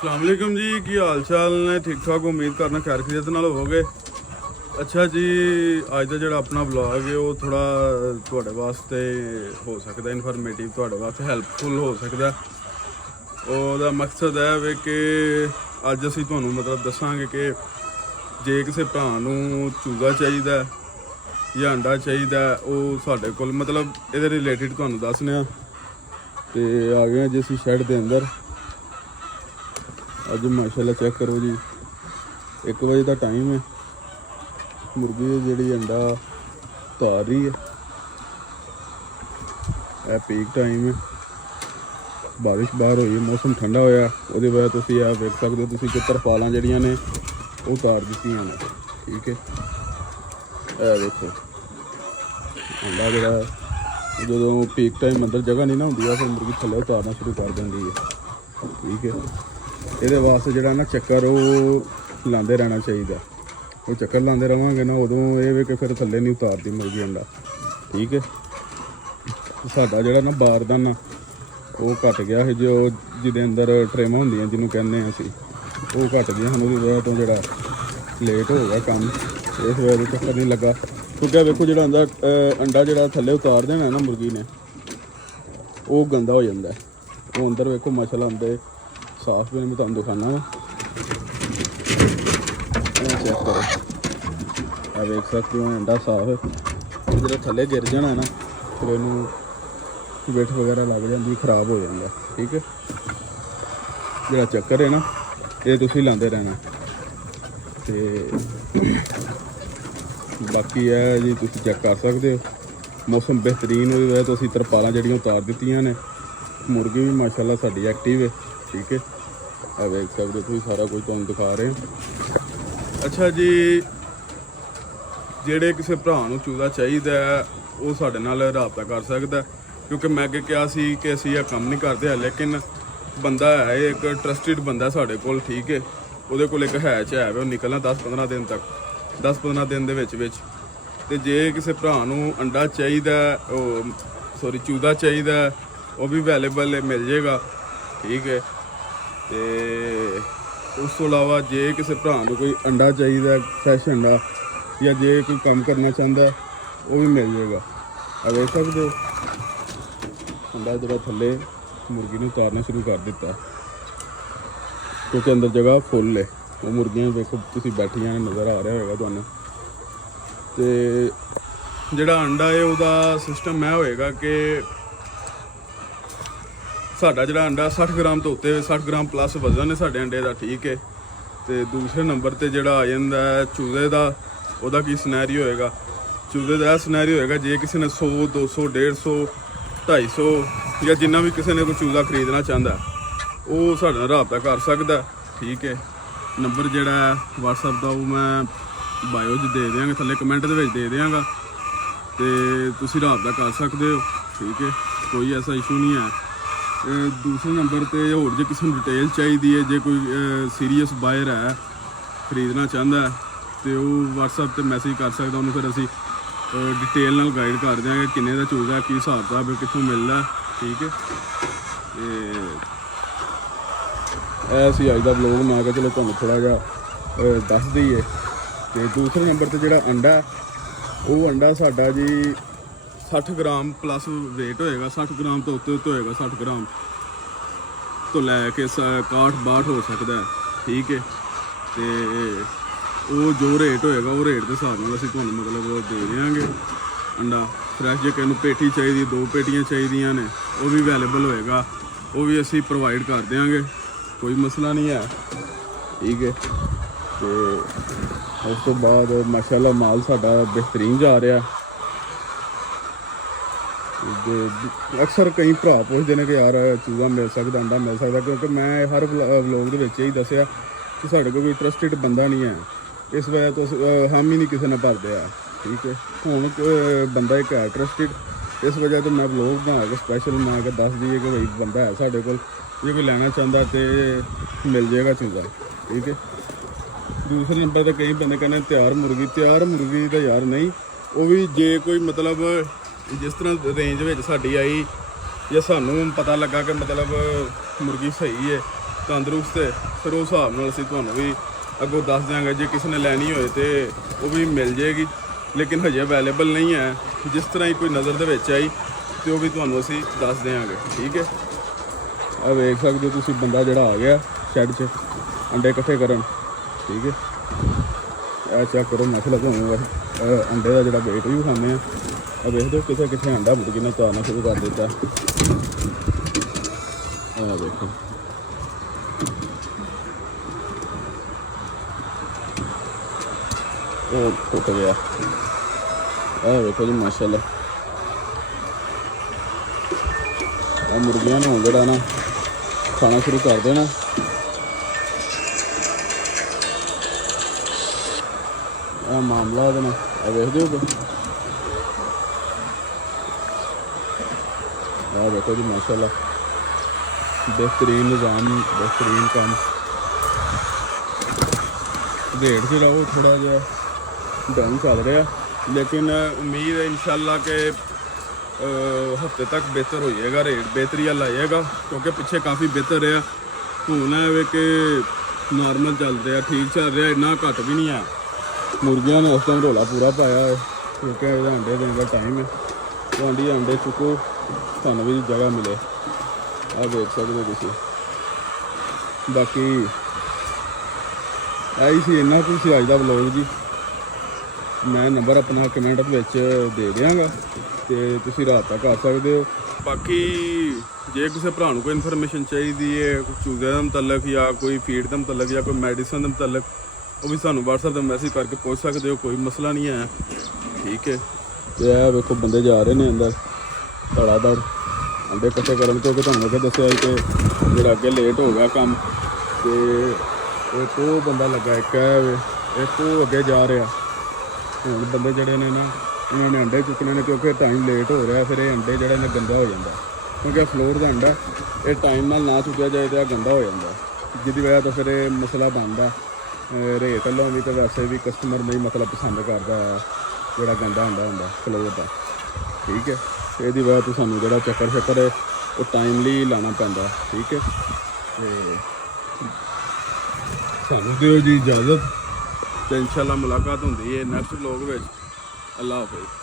अस्सलाम वालेकुम जी, की हाल चाल ने? ठीक ठाक, उम्मीद करना खैर खैरियत नाल होवोगे। अच्छा जी, अज का जो अपना ब्लॉग है वो थोड़ा थोड़े वास्ते हो सकता इनफॉर्मेटिव, थोड़े वास्ते हैल्पफुल हो सकता। ਉਹਦਾ ਮਕਸਦ ਹੈ ਵੇ ਕਿ ਅੱਜ ਅਸੀਂ ਤੁਹਾਨੂੰ ਮਤਲਬ ਦੱਸਾਂਗੇ ਕਿ ਜੇ ਕਿਸੇ ਭਰਾ ਨੂੰ ਚੂਜ਼ਾ ਚਾਹੀਦਾ ਜਾਂ ਅੰਡਾ ਚਾਹੀਦਾ, ਉਹ ਸਾਡੇ ਕੋਲ ਮਤਲਬ ਇਹਦੇ ਰਿਲੇਟਿਡ ਤੁਹਾਨੂੰ ਦੱਸਦੇ ਹਾਂ। ਤੇ ਆ ਗਏ ਜੀ ਅਸੀਂ ਸ਼ੈਡ ਦੇ ਅੰਦਰ। ਅੱਜ ਮਾਸ਼ਾਅੱਲਾ ਚੈੱਕ ਕਰੋ ਜੀ, 1 ਵਜੇ ਦਾ ਟਾਈਮ ਹੈ। ਮੁਰਗੀ ਜਿਹੜੀ ਅੰਡਾ ਧਾਰ ਰਹੀ ਹੈ, ਇਹ ਪੀਕ ਟਾਈਮ ਹੈ। ਬਾਰਿਸ਼ ਬਾਹਰ ਹੋਈ, ਮੌਸਮ ਠੰਡਾ ਹੋਇਆ, ਉਹਦੀ ਵਜ੍ਹਾ ਤੁਸੀਂ ਇਹ ਵੇਖ ਸਕਦੇ ਹੋ ਤੁਸੀਂ ਕਿ ਤਰਪਾਲਾਂ ਜਿਹੜੀਆਂ ਨੇ ਉਹ ਉਤਾਰ ਦਿੱਤੀਆਂ ਨੇ। ਠੀਕ ਹੈ, ਇਹ ਦੇਖੋ ਅੰਡਾ ਜਿਹੜਾ ਜਦੋਂ ਪੀਕ ਟਾਈਮ ਅੰਦਰ ਜਗ੍ਹਾ ਨਹੀਂ ਨਾ ਹੁੰਦੀ ਆ, ਫਿਰ ਮੁਰਗੀ ਥੱਲੇ ਉਤਾਰਨਾ ਸ਼ੁਰੂ ਕਰ ਦਿੰਦੀ ਹੈ। ਠੀਕ ਹੈ, ਇਹਦੇ ਵਾਸਤੇ ਜਿਹੜਾ ਨਾ ਚੱਕਰ ਉਹ ਲਾਉਂਦੇ ਰਹਿਣਾ ਚਾਹੀਦਾ। ਉਹ ਚੱਕਰ ਲਾਉਂਦੇ ਰਹਾਂਗੇ ਨਾ, ਉਦੋਂ ਇਹ ਵੇ ਕਿ ਫਿਰ ਥੱਲੇ ਨਹੀਂ ਉਤਾਰਦੀ ਮੁਰਗੀ ਅੰਡਾ। ਠੀਕ ਹੈ, ਸਾਡਾ ਜਿਹੜਾ ਨਾ ਬਾਰਦਾਨਾ ਉਹ ਘਟ ਗਿਆ ਹੈ, ਜੋ ਜਿਹਦੇ ਅੰਦਰ ਟਰੇਮਾਂ ਹੁੰਦੀਆਂ ਜਿਹਨੂੰ ਕਹਿੰਦੇ ਹਾਂ ਅਸੀਂ, ਉਹ ਘਟ ਗਿਆ ਹਨ। ਉਹਦੀ ਵਜ੍ਹਾ ਤੋਂ ਜਿਹੜਾ ਲੇਟ ਹੋ ਗਿਆ ਕੰਮ, ਇਸ ਵਜ੍ਹਾ ਤੋਂ ਚੱਕਰ ਨਹੀਂ ਲੱਗਾ। ਕਿਉਂਕਿ ਵੇਖੋ ਜਿਹੜਾ ਅੰਡਾ ਜਿਹੜਾ ਥੱਲੇ ਉਤਾਰ ਦੇਣਾ ਨਾ ਮੁਰਗੀ ਨੇ, ਉਹ ਗੰਦਾ ਹੋ ਜਾਂਦਾ। ਉਹ ਅੰਦਰ ਵੇਖੋ ਮਾਸ਼ਾਅੱਲਾ ਅੰਡੇ ਸਾਫ਼ ਵੀ, ਮੈਂ ਤੁਹਾਨੂੰ ਦਿਖਾਉਣਾ ਵਾ, ਚੈੱਕ ਕਰੋ, ਆ ਵੇਖ ਸਕਦੇ ਹੋ ਅੰਡਾ ਸਾਫ਼ ਹੈ। ਜਿਹੜਾ ਥੱਲੇ ਗਿਰ ਜਾਣਾ ਨਾ, ਫਿਰ ਇਹਨੂੰ ਬਿੱਠ ਵਗੈਰਾ ਲੱਗ ਜਾਂਦੀ, ਖਰਾਬ ਹੋ ਜਾਂਦਾ। ਠੀਕ ਹੈ, ਜਿਹੜਾ ਚੱਕਰ ਹੈ ਨਾ ਇਹ ਤੁਸੀਂ ਲਾਉਂਦੇ ਰਹਿਣਾ। ਤੇ ਬਾਕੀ ਹੈ ਜੀ, ਤੁਸੀਂ ਚੈੱਕ ਕਰ ਸਕਦੇ ਹੋ, ਮੌਸਮ ਬਿਹਤਰੀਨ ਹੋਈ ਵਜ੍ਹਾ ਤੋਂ ਅਸੀਂ ਤਰਪਾਲਾਂ ਜਿਹੜੀਆਂ ਉਤਾਰ ਦਿੱਤੀਆਂ ਨੇ। ਮੁਰਗੀ ਵੀ ਮਾਸ਼ਾਅੱਲਾ ਸਾਡੀ ਐਕਟਿਵ ਹੈ। ਠੀਕ ਹੈ, ਆ ਵੇਖ ਸਕਦੇ ਹੋ ਤੁਸੀਂ, ਸਾਰਾ ਕੁਝ ਤੁਹਾਨੂੰ ਦਿਖਾ ਰਹੇ ਹਾਂ। ਅੱਛਾ ਜੀ, ਜਿਹੜੇ ਕਿਸੇ ਭਰਾ ਨੂੰ ਚੂਜ਼ਾ ਚਾਹੀਦਾ ਉਹ ਸਾਡੇ ਨਾਲ ਰਾਬਤਾ ਕਰ ਸਕਦਾ। ਕਿਉਂਕਿ ਮੈਂ ਅੱਗੇ ਕਿਹਾ ਸੀ ਕਿ ਅਸੀਂ ਇਹ ਕੰਮ ਨਹੀਂ ਕਰਦੇ ਹਾਂ, ਲੇਕਿਨ ਬੰਦਾ ਹੈ ਇੱਕ ਟਰਸਟਿਡ ਬੰਦਾ ਸਾਡੇ ਕੋਲ। ਠੀਕ ਹੈ, ਉਹਦੇ ਕੋਲ ਇੱਕ ਹੈਚ ਹੈ ਵੇ, ਉਹ ਨਿਕਲਣਾ 10-15 ਦਿਨ ਤੱਕ, 10-15 ਦਿਨ ਦੇ ਵਿੱਚ। ਤੇ ਜੇ ਕਿਸੇ ਭਰਾ ਨੂੰ ਅੰਡਾ ਚਾਹੀਦਾ, ਉਹ ਚੂਜ਼ਾ ਚਾਹੀਦਾ, ਉਹ ਵੀ ਅਵੇਲੇਬਲ ਮਿਲ ਜਾਏਗਾ। ਠੀਕ ਹੈ, ਤੇ ਉਸ ਤੋਂ ਇਲਾਵਾ ਜੇ ਕਿਸੇ ਭਰਾ ਨੂੰ ਕੋਈ ਅੰਡਾ ਚਾਹੀਦਾ ਫਰੈਸ਼ ਅੰਡਾ, ਜਾਂ ਜੇ ਕੋਈ ਕੰਮ ਕਰਨਾ ਚਾਹੁੰਦਾ ਉਹ ਵੀ ਮਿਲ ਜਾਏਗਾ। ਆ ਵੇਖ ਸਕਦੇ ਹੋ ਅੰਡਾ ਜਿਹੜਾ ਥੱਲੇ ਮੁਰਗੀ ਨੂੰ ਉਤਾਰਨਾ ਸ਼ੁਰੂ ਕਰ ਦਿੱਤਾ, ਕਿਉਂਕਿ ਅੰਦਰ ਜਗ੍ਹਾ ਫੁੱਲ ਹੈ। ਉਹ ਮੁਰਗੀਆਂ ਵੇਖੋ ਤੁਸੀਂ ਬੈਠੀਆਂ ਨੇ, ਨਜ਼ਰ ਆ ਰਿਹਾ ਹੋਏਗਾ ਤੁਹਾਨੂੰ। ਤੇ ਜਿਹੜਾ ਅੰਡਾ ਹੈ ਉਹਦਾ ਸਿਸਟਮ ਇਹ ਹੋਏਗਾ ਕਿ ਸਾਡਾ ਜਿਹੜਾ ਅੰਡਾ 60 ਗ੍ਰਾਮ ਤੋਂ ਉੱਤੇ, 60 ਗ੍ਰਾਮ ਪਲੱਸ ਵਜ਼ਨ ਹੈ ਸਾਡੇ ਅੰਡੇ ਦਾ। ਠੀਕ ਹੈ, ਤੇ ਦੂਸਰੇ ਨੰਬਰ ਤੇ ਜਿਹੜਾ ਆ ਜਾਂਦਾ ਚੂਜ਼ੇ ਦਾ, ਉਹਦਾ ਕੀ ਸਿਨੈਰੀਓ ਹੋਏਗਾ? ਚੂਜ਼ੇ ਦਾ ਇਹ ਸਿਨੈਰੀਓ ਹੋਏਗਾ ਜੇ ਕਿਸੇ ਨੇ 100, 200, 150, 250 ਜਾਂ ਜਿੰਨਾ ਵੀ ਕਿਸੇ ਨੇ ਕੋਈ ਚੂਜ਼ਾ ਖਰੀਦਣਾ ਚਾਹੁੰਦਾ, ਉਹ ਸਾਡੇ ਨਾਲ ਰਾਬਤਾ ਕਰ ਸਕਦਾ। ਠੀਕ ਹੈ, ਨੰਬਰ ਜਿਹੜਾ ਹੈ WhatsApp ਦਾ ਉਹ ਮੈਂ ਬਾਇਓ 'ਚ ਦੇ ਦਿਆਂਗਾ, ਥੱਲੇ ਕਮੈਂਟ ਦੇ ਵਿੱਚ ਦੇ ਦਿਆਂਗਾ, ਤੇ ਤੁਸੀਂ ਰਾਬਤਾ ਕਰ ਸਕਦੇ ਹੋ। ਠੀਕ ਹੈ, ਕੋਈ ਐਸਾ ਇਸ਼ੂ ਨਹੀਂ ਹੈ। ਦੂਸਰੇ ਨੰਬਰ ਤੇ ਹੋਰ ਜੇ ਕਿਸੇ ਨੂੰ ਡਿਟੇਲ ਚਾਹੀਦੀ ਹੈ, ਜੇ ਕੋਈ ਸੀਰੀਅਸ ਬਾਇਰ ਹੈ ਖਰੀਦਣਾ ਚਾਹੁੰਦਾ ਤੇ ਉਹ WhatsApp ਤੇ ਮੈਸੇਜ ਕਰ ਸਕਦਾ, ਉਹਨੂੰ ਫਿਰ ਅਸੀਂ ਡਿਟੇਲ ਨਾਲ ਗਾਈਡ ਕਰ ਦਿਆਂਗੇ ਕਿੰਨੇ ਦਾ ਚੂਜ਼ਾ, ਕੀ ਹਿਸਾਬ ਕਿਤਾਬ, ਕਿੱਥੋਂ ਮਿਲਦਾ। ਠੀਕ ਹੈ, ਤੇ ਇਹ ਸੀ ਅੱਜ ਦਾ ਵਲੋਗ। ਮੈਂ ਕਿਹਾ ਚਲੋ ਤੁਹਾਨੂੰ ਥੋੜ੍ਹਾ ਜਿਹਾ ਦੱਸ ਦਈਏ। ਤੇ ਦੂਸਰੇ ਨੰਬਰ ਤੇ ਜਿਹੜਾ ਅੰਡਾ, ਉਹ ਅੰਡਾ ਸਾਡਾ ਜੀ 60 ਗ੍ਰਾਮ ਪਲੱਸ ਵੇਟ ਹੋਏਗਾ, 60 ਗ੍ਰਾਮ ਤੋਂ ਉੱਤੇ ਹੋਏਗਾ, 60 ਗ੍ਰਾਮ ਤੋਂ ਲੈ ਕੇ 61-62 ਹੋ ਸਕਦਾ ਹੈ। ਠੀਕ ਹੈ, ਤੇ ਉਹ ਜੋ ਰੇਟ ਹੋਏਗਾ ਉਹ ਰੇਟ ਦੇ ਹਿਸਾਬ ਨਾਲ ਅਸੀਂ ਤੁਹਾਨੂੰ ਮਤਲਬ ਦੇ ਦਿਆਂਗੇ ਅੰਡਾ ਫਰੈਸ਼। ਜੇ ਕਿਸੇ ਨੂੰ ਪੇਟੀ ਚਾਹੀਦੀ, 2 ਪੇਟੀਆਂ ਚਾਹੀਦੀਆਂ ਨੇ, ਉਹ ਵੀ ਅਵੇਲੇਬਲ ਹੋਏਗਾ, ਉਹ ਵੀ ਅਸੀਂ ਪ੍ਰੋਵਾਈਡ ਕਰ ਦਿਆਂਗੇ, ਕੋਈ ਮਸਲਾ ਨਹੀਂ ਹੈ। ਠੀਕ ਹੈ, ਤੇ ਉਸ ਤੋਂ ਬਾਅਦ ਮਾਸ਼ਾਅੱਲਾ ਮਾਲ ਸਾਡਾ ਬਿਹਤਰੀਨ ਜਾ ਰਿਹਾ। ਅਕਸਰ ਕਈ ਭਰਾ ਪੁੱਛਦੇ ਨੇ ਕਿ ਯਾਰ ਚੂਜ਼ਾ ਮਿਲ ਸਕਦਾ, ਅੰਡਾ ਮਿਲ ਸਕਦਾ, ਕਿਉਂਕਿ ਮੈਂ ਹਰ ਵਲੋਗ ਦੇ ਵਿੱਚ ਇਹੀ ਦੱਸਿਆ ਕਿ ਸਾਡੇ ਕੋਲ ਕੋਈ ਟਰਸਟਿਡ ਬੰਦਾ ਨਹੀਂ ਹੈ, ਇਸ ਵਜ੍ਹਾ ਤੋਂ ਹਮ ਹੀ ਨਹੀਂ ਕਿਸੇ ਨਾਲ ਭਰਦੇ ਆ। ਠੀਕ ਹੈ, ਹੁਣ ਬੰਦਾ ਇੱਕ ਹੈ ਟਰਸਟਿਡ, ਇਸ ਵਜ੍ਹਾ ਤੋਂ ਮੈਂ ਵਲੋਗ ਬਣਾ ਕੇ ਸਪੈਸ਼ਲ ਬਣਾ ਕੇ ਦੱਸ ਦਈਏ ਕਿ ਬਈ ਬੰਦਾ ਹੈ ਸਾਡੇ ਕੋਲ, ਜੇ ਕੋਈ ਲੈਣਾ ਚਾਹੁੰਦਾ ਤੇ ਮਿਲ ਜਾਏਗਾ ਚੂਜ਼ਾ। ਠੀਕ ਹੈ, ਦੂਸਰੇ ਨੰਬਰ 'ਤੇ ਕਈ ਬੰਦੇ ਕਹਿੰਦੇ ਤਿਆਰ ਮੁਰਗੀ ਤਾਂ ਯਾਰ ਨਹੀਂ, ਉਹ ਵੀ ਜੇ ਕੋਈ ਮਤਲਬ ਜਿਸ ਤਰ੍ਹਾਂ ਰੇਂਜ ਵਿੱਚ ਸਾਡੀ ਆਈ, ਜੇ ਸਾਨੂੰ ਪਤਾ ਲੱਗਾ ਕਿ ਮਤਲਬ ਮੁਰਗੀ ਸਹੀ ਹੈ ਤੰਦਰੁਸਤ ਹੈ, ਫਿਰ ਉਸ ਹਿਸਾਬ ਨਾਲ ਅਸੀਂ ਤੁਹਾਨੂੰ ਵੀ ਅੱਗੋਂ ਦੱਸ ਦਿਆਂਗੇ। ਜੇ ਕਿਸੇ ਨੇ ਲੈਣੀ ਹੋਏ ਤੇ ਉਹ ਵੀ ਮਿਲ ਜਾਏਗੀ, ਲੇਕਿਨ ਹਜੇ ਅਵੇਲੇਬਲ ਨਹੀਂ ਹੈ। ਜਿਸ ਤਰ੍ਹਾਂ ਹੀ ਕੋਈ ਨਜ਼ਰ ਦੇ ਵਿੱਚ ਆਈ ਤੇ ਉਹ ਵੀ ਤੁਹਾਨੂੰ ਅਸੀਂ ਦੱਸ ਦਿਆਂਗੇ, ਠੀਕ ਹੈ। ਆ ਵੇਖ ਸਕਦੇ ਹੋ ਤੁਸੀਂ, ਬੰਦਾ ਜਿਹੜਾ ਆ ਗਿਆ ਸ਼ੈੱਡ 'ਚ ਅੰਡੇ ਇਕੱਠੇ ਕਰਨ, ਠੀਕ ਹੈ। ਇਹ ਚੈੱਕ ਕਰੋ, ਨਸਲ ਭਾਵੇਂ ਅੰਡੇ ਦਾ ਜਿਹੜਾ ਵੇਟ ਵੀ ਖਾਂਦੇ ਆ। ਆ ਵੇਖ ਦਿਓ ਕਿਤੇ ਕਿੱਥੇ ਅੰਡਾ ਮੁਰਗੀ ਨੇ ਚਾਰਨਾ ਸ਼ੁਰੂ ਕਰ ਦਿੱਤਾ। ਆ ਵੇਖੋ, ਉਹ ਟੁੱਟ ਗਿਆ। ਆ ਵੇਖੋ ਜੀ, ਮਾਸ਼ਾਅੱਲਾ। ਆ ਮੁਰਗੀਆਂ ਨੂੰ ਜਿਹੜਾ ਨਾ ਖਾਣਾ ਸ਼ੁਰੂ ਕਰ ਦੇਣਾ। ਆ ਮਾਮਲਾ ਇਹਦੇ ਨਾਲ, ਆ ਵੇਖਦੇ ਹੋ। ਆ ਵੇਖੋ ਜੀ, ਮਾਸ਼ਾਅੱਲਾ, बेहतरीन निज़ाम, बेहतरीन काम। रेट जो वो थोड़ा जहा डाउन चल रहा, लेकिन उम्मीद है इंशाल्लाह के हफ्ते तक बेहतर हो जाएगा, रेट बेहतरी वाल आ जाएगा, क्योंकि पिछे काफ़ी बेहतर रहा। हुण है कि नॉर्मल चल रहा, ठीक चल रहा, इन्ना घट भी नहीं है। मुर्गियां ने उस टाइम रौला पूरा पाया है, क्योंकि अंडे देने का टाइम है। तो अंडे चुको, थानू भी जगह मिले। आ देख सकते तुसीं। बाकी यही सी, इन्ना कुछ अज का व्लॉग जी। मैं नंबर अपना कमेंट विच दे देंगा, तो तुसीं राबता कर सकते हो। बाकी जे किसी भरा कोई इन्फॉर्मेशन चाहिए है, कुछ चूज़े के मुतलक या कोई फीड के मुतलक या कोई मैडिसन के मुतलक, वो भी सानू व्हाट्सएप पर मैसेज करके पूछ सकते हो, कोई मसला नहीं है, ठीक है। तो यह देखो बंदे जा रहे हैं अंदर धड़ाधड़ अंडे इकट्ठे करन, क्योंकि तुहानूं अगे दस्सिया कि मेरा अगे लेट हो गया काम। तो एक वो बंदा लगा, एक वो अगे जा रहा। हुण बंदे जिहड़े ने ना, इन्होंने अंडे चुकने ने, क्योंकि टाइम लेट हो रहा, फिर ये अंडे जिहड़े ने गंदा हो जाता, क्योंकि फ्लोर का अंडा ये टाइम नाल ना चुकिया जाए तो गंदा हो जाता, जिसकी वजह तो फिर ये मसला बनता। रेट वालों भी तो वैसे भी कस्टमर नहीं मतलब पसंद करता जोड़ा गंदा अंडा होंदा फ्लोर का, ठीक है। तो यदी वजह तो सानू जोड़ा चक्कर है वो टाइमली लाना पैंदा, ठीक है। तो सानू दिओ जी इजाज़त, तो इंशाल्लाह मुलाकात होंदी है नैक्सट व्लॉग में। अल्लाह हाफिज़।